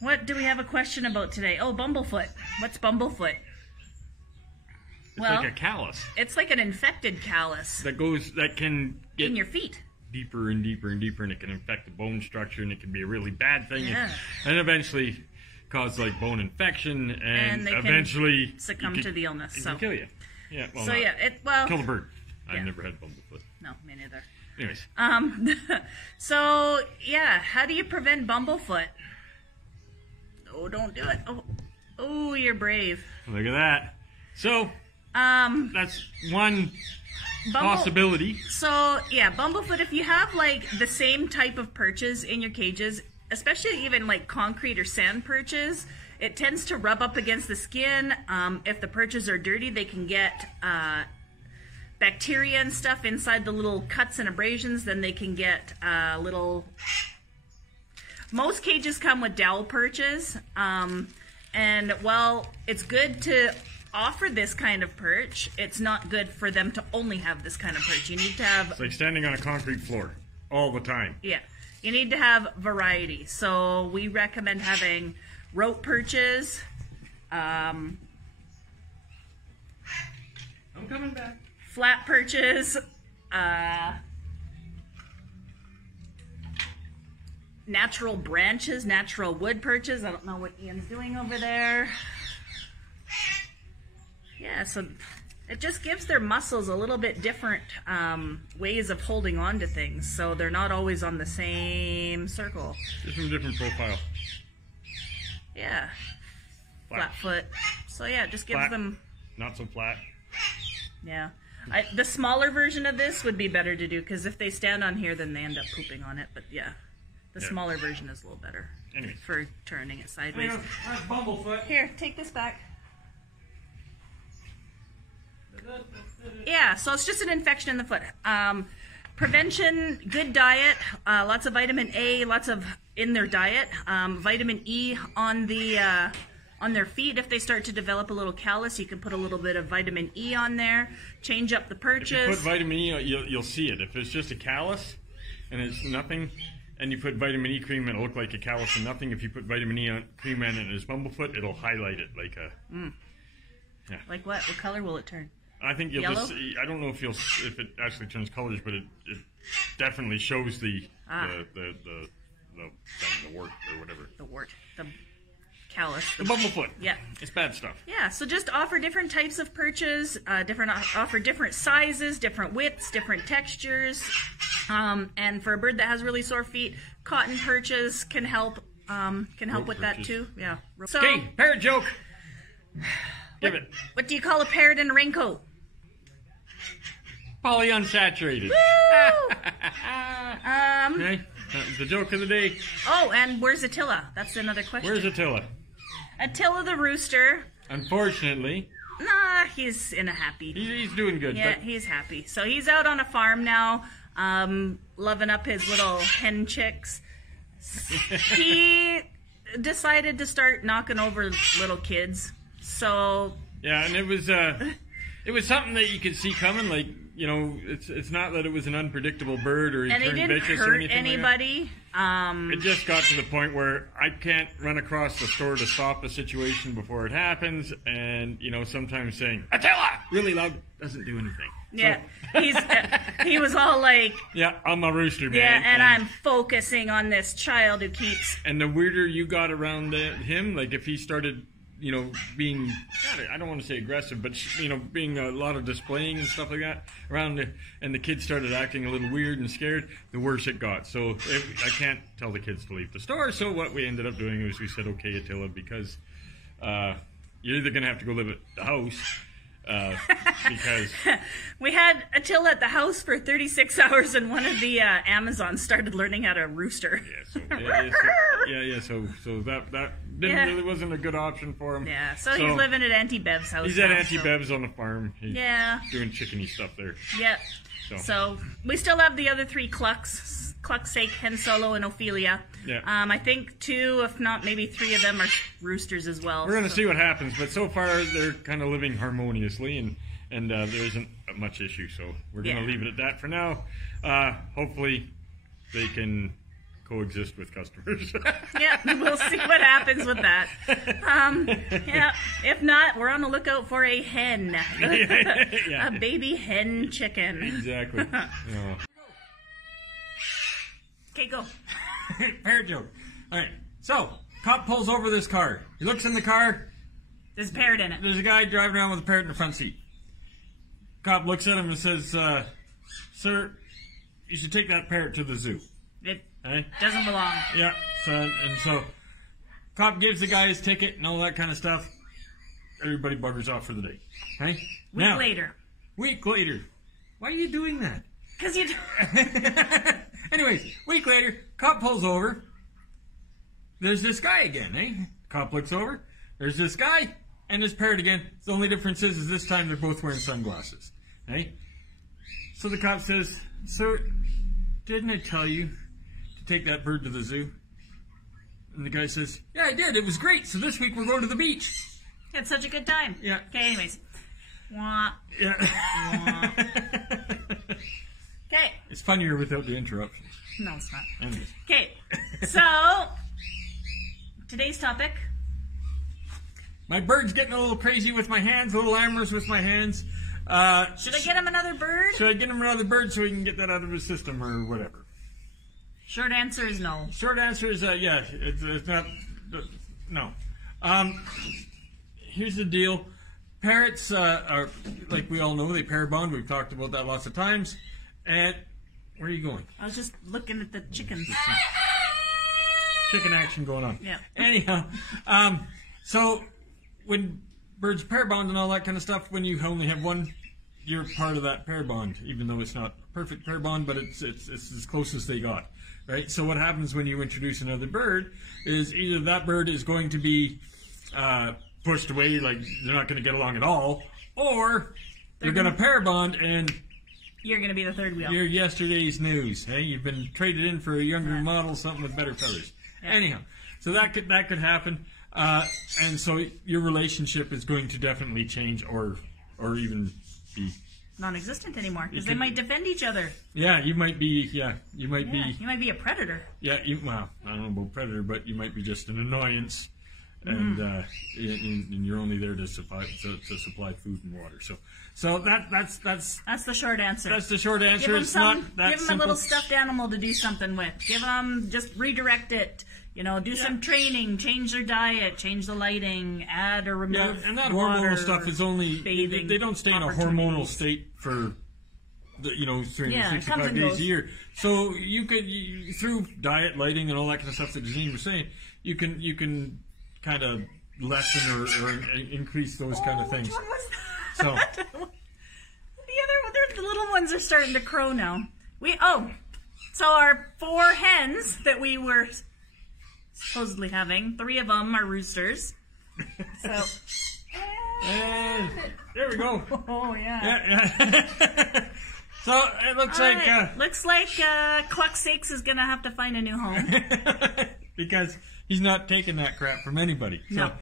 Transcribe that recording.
what do we have a question about today? Oh, Bumblefoot. What's Bumblefoot? It's like a callus. It's like an infected callus. That can get in your feet. Deeper and deeper and deeper, and it can infect the bone structure, and it can be a really bad thing, Yeah. and eventually cause like bone infection, and they eventually can succumb to the illness. It So can kill you. Yeah. Well, so kill the bird. Yeah. I've never had bumblefoot. No, me neither. Anyways. So yeah, how do you prevent bumblefoot? Oh, don't do it. Oh, you're brave. Look at that. So that's one possibility. So yeah, bumblefoot. If you have like the same type of perches in your cages, especially even like concrete or sand perches, it tends to rub up against the skin. If the perches are dirty, they can get bacteria and stuff inside the little cuts and abrasions. Then they can get little... Most cages come with dowel perches. And while it's good to offer this kind of perch, it's not good for them to only have this kind of perch. You need to have... It's like standing on a concrete floor all the time. Yeah. You need to have variety. So we recommend having rope perches. I'm coming back. Flat perches. Natural branches, natural wood perches. I don't know what Ian's doing over there. Yeah, so it just gives their muscles a little bit different ways of holding on to things, so they're not always on the same circle. Just a different profile. Yeah. Flat foot. So yeah, it just gives them... Not so flat. Yeah. The smaller version of this would be better to do, because if they stand on here, then they end up pooping on it. But yeah, the smaller version is a little better for turning it sideways. That's bumblefoot. Here, take this back. Yeah, so it's just an infection in the foot. Prevention, good diet, lots of vitamin A, lots of in their diet. Vitamin E on their feet. If they start to develop a little callus, you can put a little bit of vitamin E on there. Change up the perches. If you put vitamin E, you'll see it. If it's just a callus and it's nothing, and you put vitamin E cream, it'll look like a callus and nothing. If you put vitamin E cream on it and it's bumblefoot, it'll highlight it like a... Yeah. Like what? What color will it turn? I think you'll Yellow? just see, I don't know if it actually turns colors, but it definitely shows the wart or whatever. The wart. The callus. The bumblefoot. Yeah. It's bad stuff. Yeah, so just offer different types of perches, offer different sizes, different widths, different textures. And for a bird that has really sore feet, cotton perches can help with that too. Yeah. So, okay, parrot joke. Give it. What do you call a parrot in a raincoat? Polyunsaturated. Woo! Okay, that was the joke of the day. Oh, and where's Attila? That's another question. Where's Attila? Attila the rooster. Unfortunately. Nah, he's in a happy... He's doing good. Yeah, he's happy. So he's out on a farm now, loving up his little hen chicks. He decided to start knocking over little kids. So... Yeah, and it was something that you could see coming, like, you know, it's not that it was an unpredictable bird or he turned vicious or anything anybody. like that. It just got to the point where I can't run across the store to stop a situation before it happens, and, you know, sometimes saying, Attila! Really loud doesn't do anything. Yeah, so. he was all like... Yeah, I'm a rooster, man. Yeah, and I'm focusing on this child who keeps... And the weirder you got around him, like if he started... You know, being, I don't want to say aggressive, but, you know, being a lot of displaying and stuff like that around, and the kids started acting a little weird and scared, the worse it got. So I can't tell the kids to leave the store. So what we ended up doing was we said, okay, Attila, because you're either going to have to go live at the house, because... We had Attila at the house for 36 hours, and one of the Amazons started learning how to rooster. Yeah, so that really wasn't a good option for him. Yeah, so he's living at Auntie Bev's house. He's at Auntie Bev's on the farm. He's doing chickeny stuff there. Yeah. So we still have the other three clucks, Clucksake, Hen Solo, and Ophelia. Yeah. I think 2, if not maybe 3 of them are roosters as well. We're going to see what happens, but so far they're kind of living harmoniously, and there isn't much issue, so we're going to leave it at that for now. Hopefully they can coexist with customers. Yeah, we'll see what happens with that. Yeah, if not, we're on the lookout for a hen. Yeah. A baby hen chicken. Exactly. Yeah. Okay, go. Parrot joke. All right. So, cop pulls over this car. He looks in the car. There's a parrot in it. There's a guy driving around with a parrot in the front seat. Cop looks at him and says, "Sir, you should take that parrot to the zoo." It Hey? doesn't belong. Yeah. So, cop gives the guy his ticket and all that kind of stuff. Everybody buggers off for the day. Hey? Week later. Why are you doing that? Because you... Anyways, week later, cop pulls over. There's this guy again, eh? Cop looks over. There's this guy and this parrot again. The only difference is this time they're both wearing sunglasses. Eh? So the cop says, "Sir, didn't I tell you to take that bird to the zoo?" And the guy says, "Yeah, I did. It was great. So this week we're going to the beach." Had such a good time. Yeah. Okay, anyways. Wah. Yeah. Wah. Okay. It's funnier without the interruptions. No, it's not. Anyways. Okay, so today's topic. My bird's getting a little crazy with my hands, a little amorous with my hands. Should I get him another bird? Should I get him another bird so he can get that out of his system or whatever? Short answer is no. Short answer is yeah. It's not. No. Here's the deal. Parrots are, like we all know, they pair bond. We've talked about that lots of times. And where are you going? I was just looking at the chickens. Chicken action going on. Yeah. Anyhow, so when birds pair bond and all that kind of stuff, when you only have one, you're part of that pair bond, even though it's not a perfect pair bond, but it's as close as they got, right? So what happens when you introduce another bird is either that bird is going to be pushed away, like they're not going to get along at all, or they're going to pair bond and you're going to be the third wheel. you're yesterday's news. Hey, you've been traded in for a younger model, something with better feathers. Yeah. Anyhow, so that could happen, and so your relationship is going to definitely change, or even be non-existent anymore because they might defend each other. Yeah, you might be. Yeah, you might be. You might be a predator. Yeah, well, I don't know about predator, but you might be just an annoyance, and you're only there to supply food and water. So that's the short answer. That's the short answer. Give him It's not that give him simple. a little stuffed animal to do something with. Give him, just redirect it. You know, do some training, change their diet, change the lighting, add or remove. Yeah, and that water, hormonal stuff is only bathing they don't stay in a hormonal state for 365 days a year. So you could through diet, lighting, and all that kind of stuff that Janine was saying, you can kind of lessen or increase those kind of things. Which one was that? So the little ones are starting to crow now. So our 4 hens that we were supposedly having, 3 of them are roosters. So And there we go. Oh yeah. Yeah. So it looks looks like Cluck Sakes is gonna have to find a new home because he's not taking that crap from anybody. So. No.